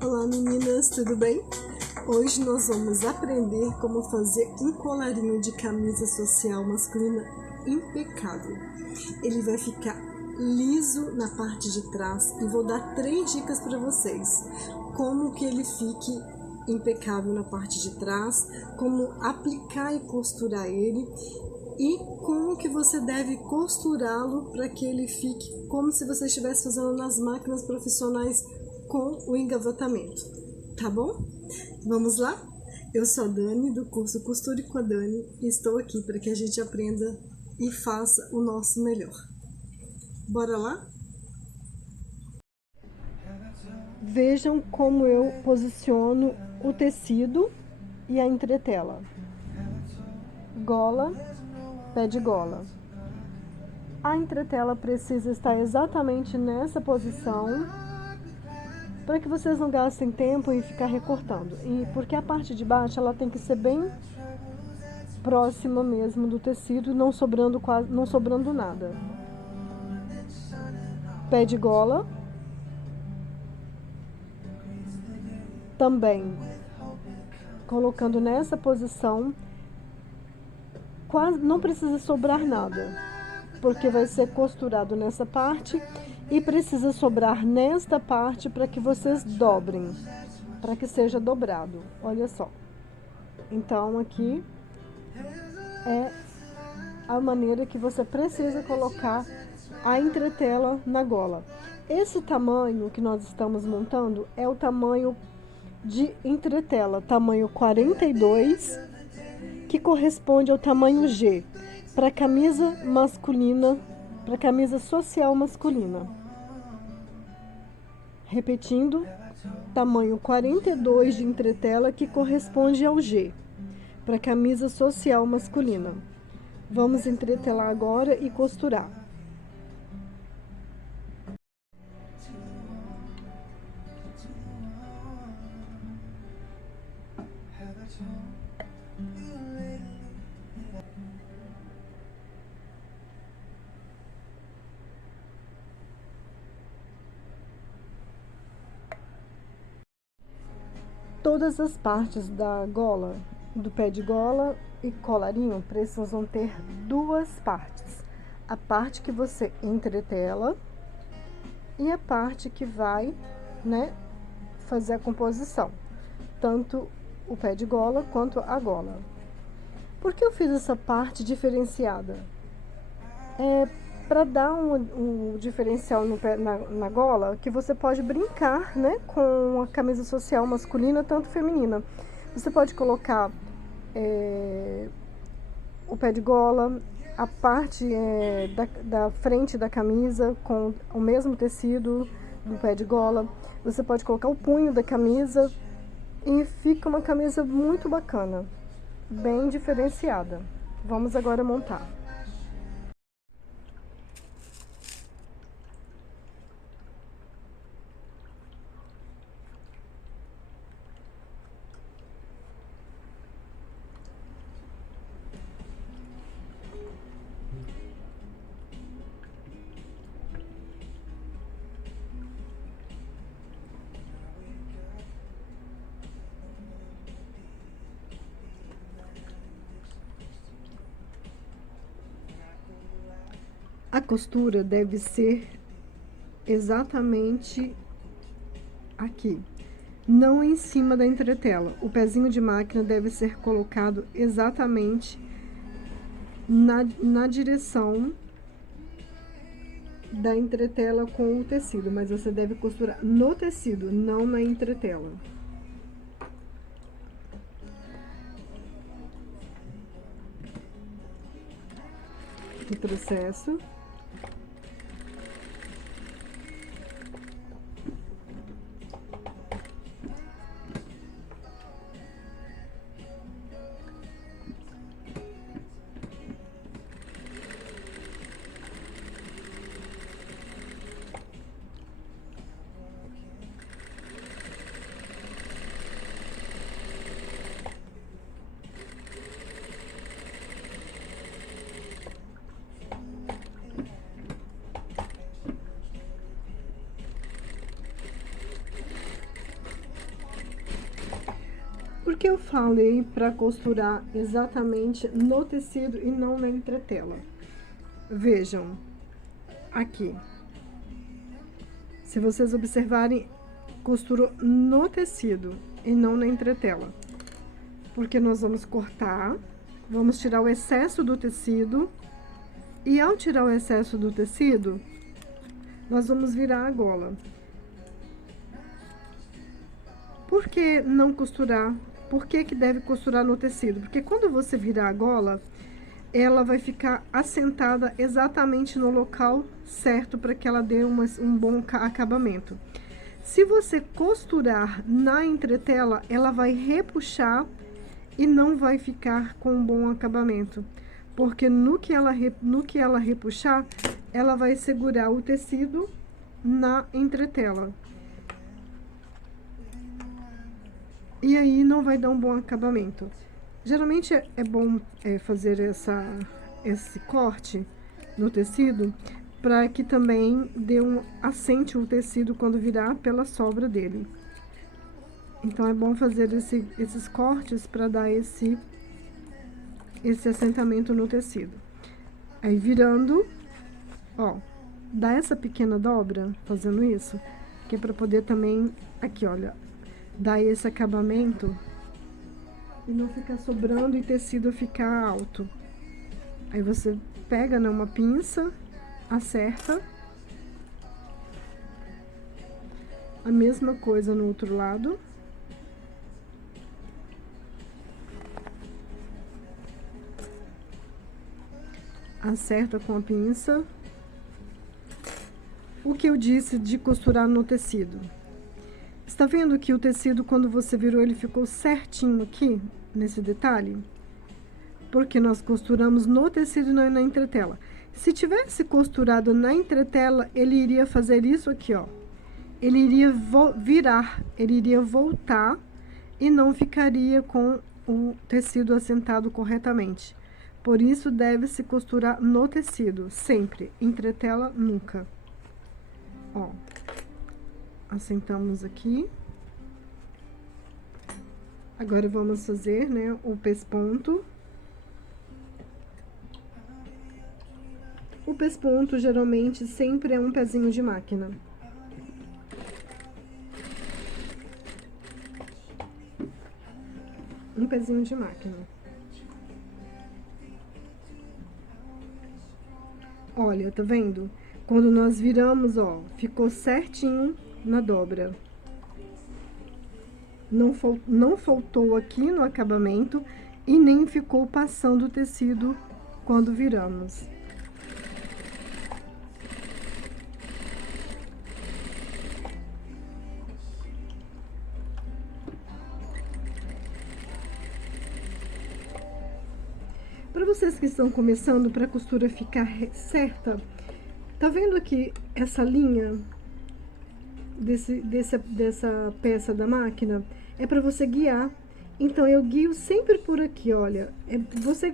Olá meninas, tudo bem? Hoje nós vamos aprender como fazer um colarinho de camisa social masculina impecável. Ele vai ficar liso na parte de trás e vou dar 3 dicas para vocês. Como que ele fique impecável na parte de trás, como aplicar e costurar ele e como que você deve costurá-lo para que ele fique como se você estivesse fazendo nas máquinas profissionais com o engavatamento, tá bom? Vamos lá? Eu sou a Dani, do curso Costure com a Dani, e estou aqui para que a gente aprenda e faça o nosso melhor. Bora lá? Vejam como eu posiciono o tecido e a entretela. Gola, pé de gola. A entretela precisa estar exatamente nessa posição para que vocês não gastem tempo em ficar recortando. E porque a parte de baixo ela tem que ser bem próxima mesmo do tecido, não sobrando nada. Pé de gola. Também colocando nessa posição, quase não precisa sobrar nada, porque vai ser costurado nessa parte e precisa sobrar nesta parte para que vocês dobrem, para que seja dobrado. Olha só. Então aqui é a maneira que você precisa colocar a entretela na gola. Esse tamanho que nós estamos montando é o tamanho de entretela, tamanho 42, que corresponde ao tamanho G, para camisa masculina, para camisa social masculina. Repetindo, tamanho 42 de entretela, que corresponde ao G, para camisa social masculina. Vamos entretelar agora e costurar. Todas as partes da gola, do pé de gola e colarinho precisam ter 2 partes. A parte que você entretela e a parte que vai, fazer a composição. Tanto o pé de gola quanto a gola. Por que eu fiz essa parte diferenciada? Para dar um diferencial na gola, que você pode brincar, com a camisa social masculina, tanto feminina. Você pode colocar o pé de gola, a parte da frente da camisa com o mesmo tecido do pé de gola. Você pode colocar o punho da camisa e fica uma camisa muito bacana, bem diferenciada. Vamos agora montar. A costura deve ser exatamente aqui, não em cima da entretela. O pezinho de máquina deve ser colocado exatamente na direção da entretela com o tecido, mas você deve costurar no tecido, não na entretela. O processo. Por que eu falei para costurar exatamente no tecido e não na entretela? Vejam, aqui. Se vocês observarem, costuro no tecido e não na entretela. Porque nós vamos cortar, vamos tirar o excesso do tecido. E ao tirar o excesso do tecido, nós vamos virar a gola. Por que não costurar? Por que que deve costurar no tecido? Porque quando você virar a gola, ela vai ficar assentada exatamente no local certo para que ela dê um bom acabamento. Se você costurar na entretela, ela vai repuxar e não vai ficar com um bom acabamento. Porque no que ela repuxar, ela vai segurar o tecido na entretela. E aí não vai dar um bom acabamento. Geralmente é bom fazer esse corte no tecido para que também assente o tecido quando virar pela sobra dele. Então é bom fazer esses cortes para dar esse assentamento no tecido. Aí virando, ó, dá essa pequena dobra fazendo isso, que é para poder também, aqui, olha, dar esse acabamento e não ficar sobrando e o tecido ficar alto. Aí você pega, né, uma pinça, acerta. A mesma coisa no outro lado. Acerta com a pinça. O que eu disse de costurar no tecido? Está vendo que o tecido, quando você virou, ele ficou certinho aqui, nesse detalhe? Porque nós costuramos no tecido e não na entretela. Se tivesse costurado na entretela, ele iria fazer isso aqui, ó. Ele iria virar, ele iria voltar e não ficaria com o tecido assentado corretamente. Por isso, deve-se costurar no tecido, sempre. Entretela, nunca. Ó. Assentamos aqui. Agora, vamos fazer, né, o pesponto. O pesponto, geralmente, sempre é um pezinho de máquina. Um pezinho de máquina. Olha, tá vendo? Quando nós viramos, ó, ficou certinho na dobra. Não faltou aqui no acabamento e nem ficou passando o tecido quando viramos. Para vocês que estão começando, para a costura ficar certa, tá vendo aqui essa linha dessa peça da máquina? É para você guiar. Então, eu guio sempre por aqui, olha. Você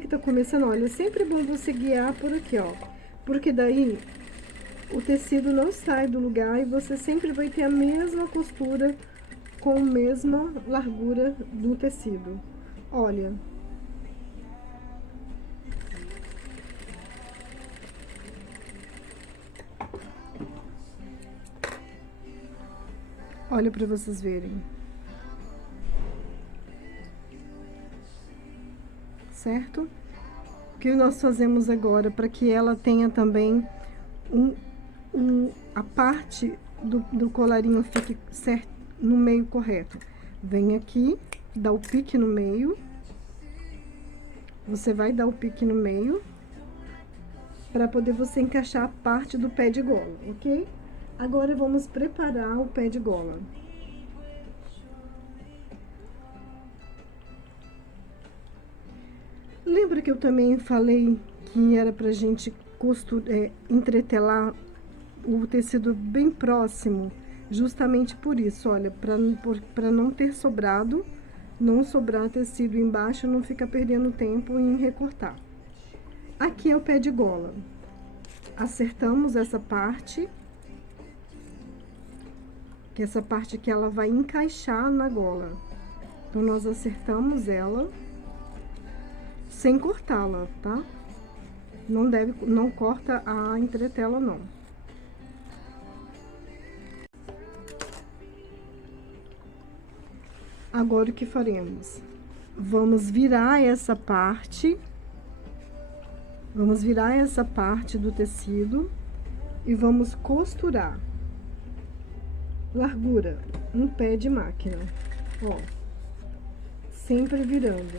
que tá começando, olha, é sempre bom você guiar por aqui, ó. Porque daí o tecido não sai do lugar e você sempre vai ter a mesma costura com a mesma largura do tecido. Olha. Olha para vocês verem. Certo? O que nós fazemos agora para que ela tenha também a parte do colarinho fique certo no meio correto. Vem aqui, dá o pique no meio. Você vai dar o pique no meio para poder você encaixar a parte do pé de gola, ok? Agora, vamos preparar o pé de gola. Lembra que eu também falei que era pra gente entretelar o tecido bem próximo? Justamente por isso, olha, pra não ter sobrado, não sobrar tecido embaixo, não ficar perdendo tempo em recortar. Aqui é o pé de gola. Acertamos essa parte, que é essa parte que ela vai encaixar na gola. Então, nós acertamos ela sem cortá-la, tá? Não corta a entretela, não. Agora, o que faremos? Vamos virar essa parte do tecido e vamos costurar. Largura, um pé de máquina, ó, sempre virando.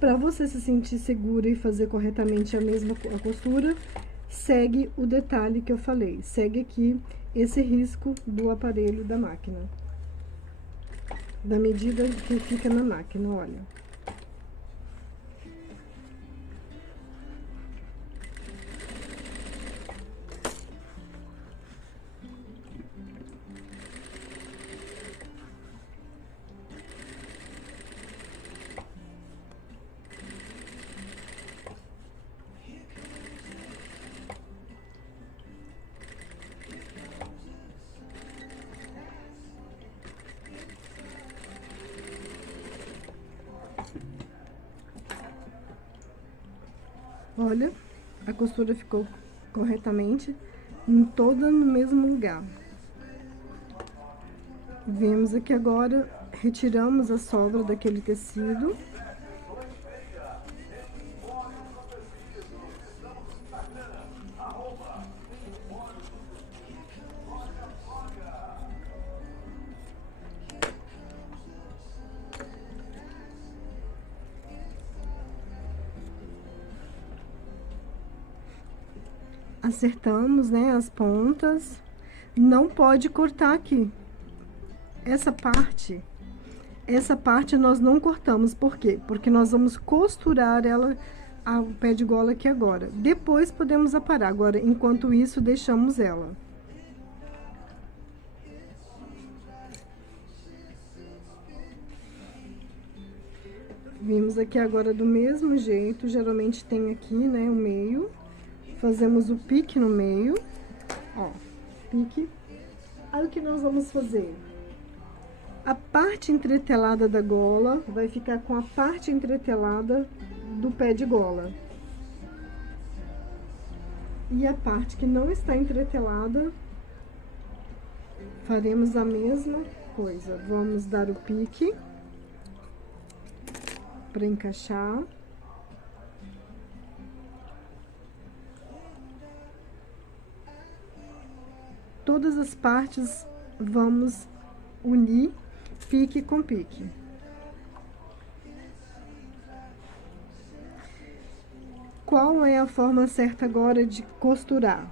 Para você se sentir segura e fazer corretamente a costura, segue o detalhe que eu falei, segue aqui esse risco do aparelho da máquina, da medida que fica na máquina, olha. Olha, a costura ficou corretamente, toda no mesmo lugar. Vemos aqui agora, retiramos a sobra daquele tecido. Acertamos, né, as pontas. Não pode cortar aqui. Essa parte nós não cortamos. Por quê? Porque nós vamos costurar ela, o pé de gola aqui agora. Depois podemos aparar. Agora, enquanto isso, deixamos ela. Vimos aqui agora do mesmo jeito. Geralmente tem aqui, né, o meio. Fazemos o pique no meio, ó, pique. Aí, o que nós vamos fazer? A parte entretelada da gola vai ficar com a parte entretelada do pé de gola. E a parte que não está entretelada, faremos a mesma coisa. Vamos dar o pique para encaixar. Todas as partes vamos unir pique com pique. Qual é a forma certa agora de costurar?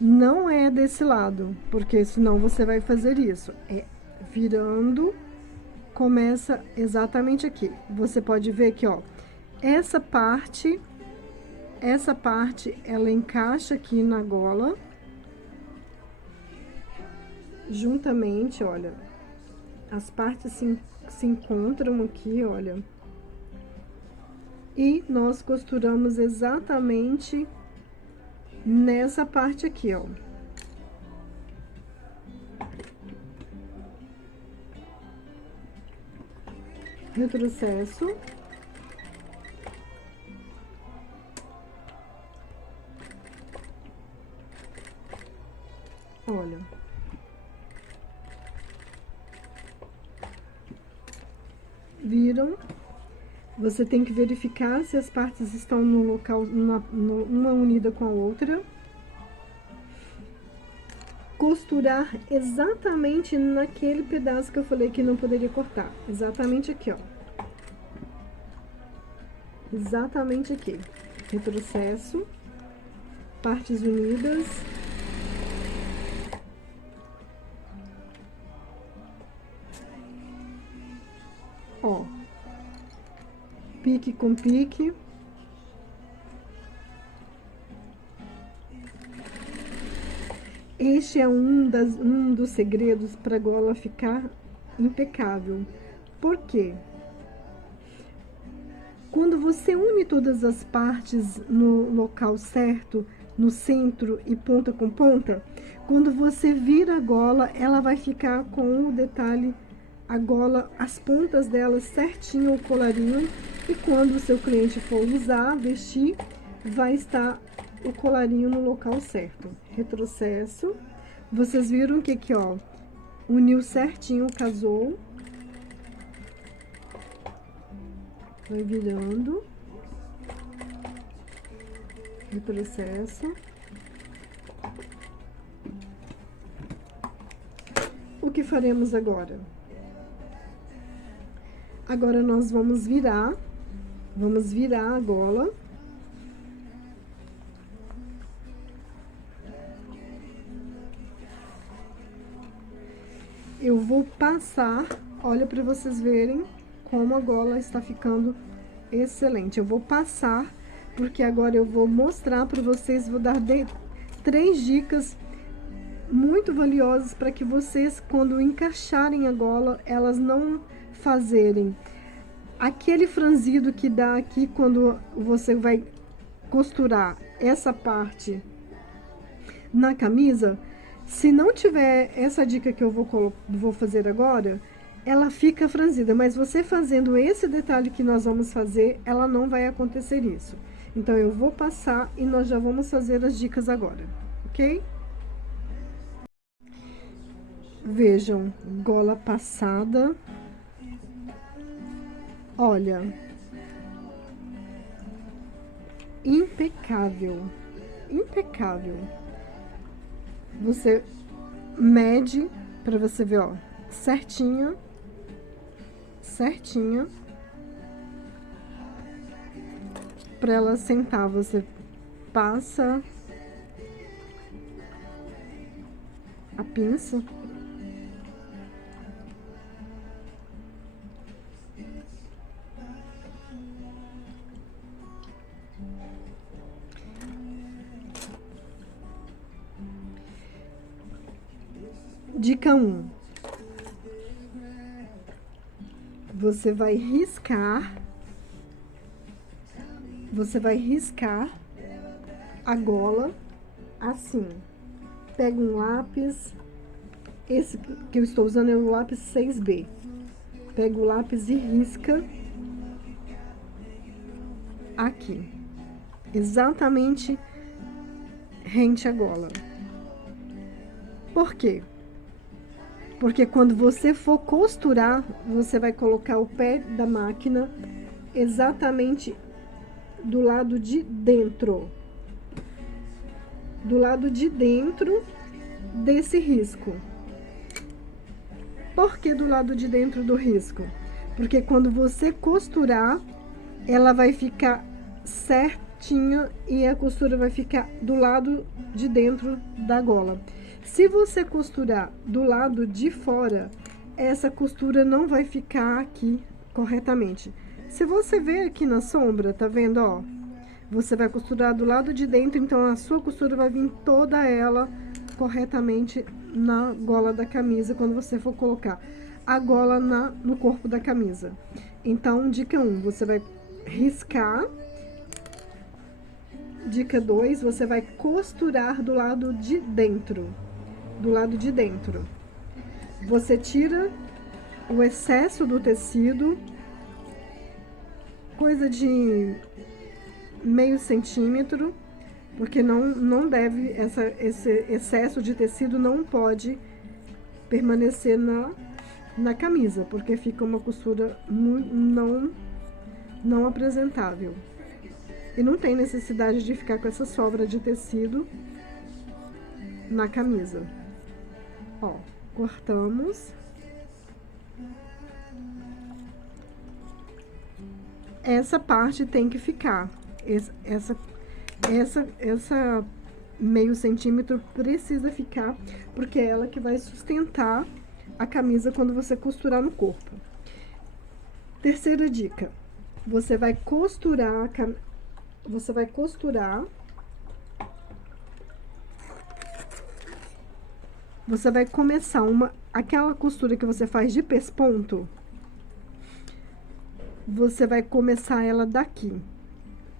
Não é desse lado, porque senão você vai fazer isso. É virando, começa exatamente aqui. Você pode ver que, ó, essa parte, ela encaixa aqui na gola. Juntamente, olha, as partes se encontram aqui, olha. E nós costuramos exatamente nessa parte aqui, ó. Retrocesso. Olha. Viram? Você tem que verificar se as partes estão no local, uma unida com a outra. Costurar exatamente naquele pedaço que eu falei que não poderia cortar. Exatamente aqui, ó. Exatamente aqui. Retrocesso. Partes unidas. Ó, pique com pique. Este é um dos segredos para a gola ficar impecável. Por quê? Quando você une todas as partes no local certo, no centro e ponta com ponta, quando você vira a gola, ela vai ficar com o detalhe a gola, as pontas dela certinho, o colarinho, e quando o seu cliente for usar, vestir, vai estar o colarinho no local certo. Retrocesso. Vocês viram que aqui, ó, uniu certinho, casou. Vai virando. Retrocesso. O que faremos agora? Agora, nós vamos virar a gola. Eu vou passar, olha para vocês verem como a gola está ficando excelente. Eu vou passar, porque agora eu vou mostrar para vocês, vou dar 3 dicas muito valiosas para que vocês, quando encaixarem a gola, elas não fazerem aquele franzido que dá aqui quando você vai costurar essa parte na camisa. Se não tiver essa dica que eu vou fazer agora, ela fica franzida, mas você fazendo esse detalhe que nós vamos fazer, ela não vai acontecer isso. Então, eu vou passar e nós já vamos fazer as dicas agora, ok? Vejam, gola passada. Olha, impecável, impecável. Você mede para você ver, ó, certinha, certinha. Para ela sentar, você passa a pinça. Dica 1. Você vai riscar a gola assim. Pega um lápis, esse que eu estou usando é o lápis 6B. Pega o lápis e risca aqui, exatamente rente à gola. Por quê? Porque quando você for costurar, você vai colocar o pé da máquina exatamente do lado de dentro. Do lado de dentro desse risco. Por que do lado de dentro do risco? Porque quando você costurar, ela vai ficar certinha e a costura vai ficar do lado de dentro da gola. Se você costurar do lado de fora, essa costura não vai ficar aqui corretamente. Se você ver aqui na sombra, tá vendo, ó? Você vai costurar do lado de dentro, então a sua costura vai vir toda ela corretamente na gola da camisa, quando você for colocar a gola no corpo da camisa. Então, dica 1, você vai riscar. Dica 2, você vai costurar do lado de dentro. Do lado de dentro. Você tira o excesso do tecido, coisa de meio centímetro, porque não deve, esse excesso de tecido não pode permanecer na camisa, porque fica uma costura não apresentável. E não tem necessidade de ficar com essa sobra de tecido na camisa. Ó, cortamos. Essa parte tem que ficar. Essa meio centímetro precisa ficar, porque é ela que vai sustentar a camisa quando você costurar no corpo. Terceira dica. Você vai costurar você vai começar aquela costura que você faz de pesponto, você vai começar ela daqui,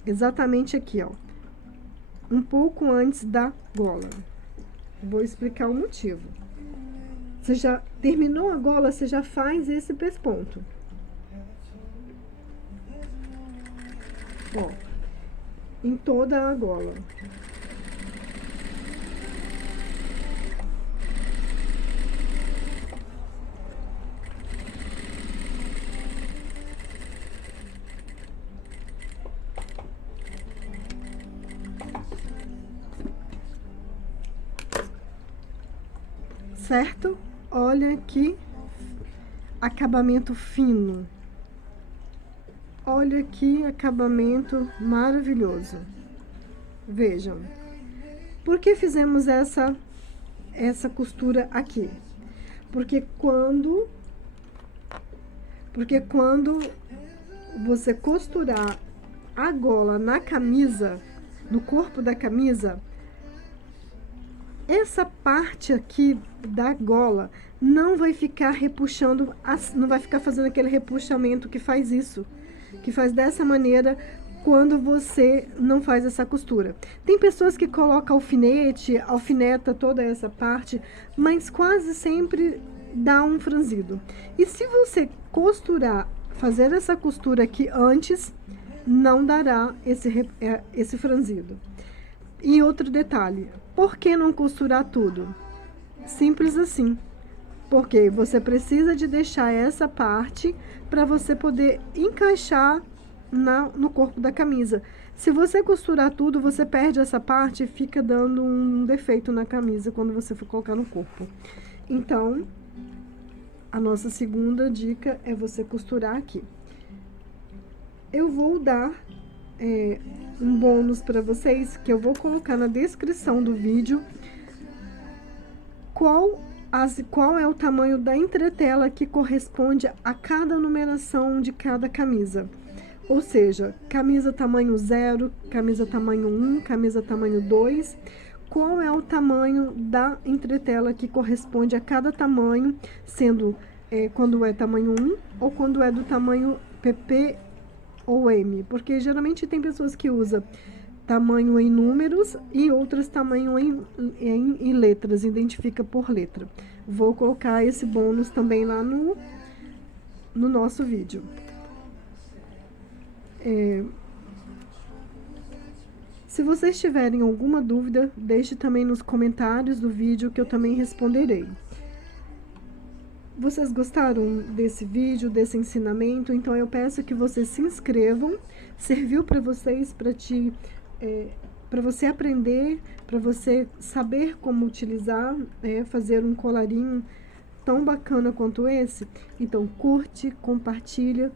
exatamente aqui, ó, um pouco antes da gola. Vou explicar o motivo. Você já terminou a gola, você já faz esse pesponto. Ó, em toda a gola. Certo? Olha que acabamento fino. Olha que acabamento maravilhoso. Vejam. Por que fizemos essa costura aqui? Porque quando você costurar a gola na camisa, no corpo da camisa, essa parte aqui da gola não vai ficar repuxando, não vai ficar fazendo aquele repuxamento que faz isso, que faz dessa maneira quando você não faz essa costura. Tem pessoas que colocam alfinete, alfineta toda essa parte, mas quase sempre dá um franzido. E se você costurar, fazer essa costura aqui antes, não dará esse franzido. E outro detalhe, por que não costurar tudo? Simples assim. Porque você precisa de deixar essa parte para você poder encaixar no corpo da camisa. Se você costurar tudo, você perde essa parte e fica dando um defeito na camisa quando você for colocar no corpo. Então, a nossa segunda dica é você costurar aqui. Eu vou dar um bônus para vocês, que eu vou colocar na descrição do vídeo, qual é o tamanho da entretela que corresponde a cada numeração de cada camisa. Ou seja, camisa tamanho 0, camisa tamanho 1, camisa tamanho 2. Qual é o tamanho da entretela que corresponde a cada tamanho, sendo quando é tamanho 1 ou quando é do tamanho PP ou M. Porque geralmente tem pessoas que usam tamanho em números e outras tamanho em letras, identifica por letra. Vou colocar esse bônus também lá no nosso vídeo. Se vocês tiverem alguma dúvida, deixe também nos comentários do vídeo que eu também responderei. Vocês gostaram desse vídeo, desse ensinamento? Então eu peço que vocês se inscrevam. Serviu para vocês, para você aprender, para você saber como utilizar, fazer um colarinho tão bacana quanto esse? Então curte, compartilha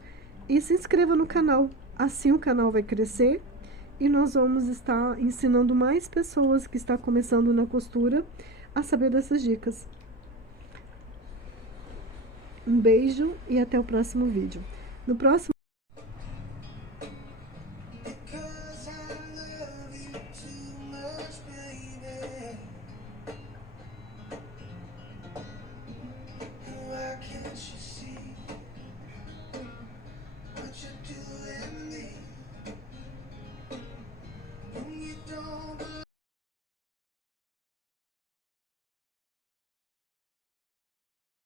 e se inscreva no canal. Assim o canal vai crescer e nós vamos estar ensinando mais pessoas que estão começando na costura a saber dessas dicas. Um beijo e até o próximo vídeo. No próximo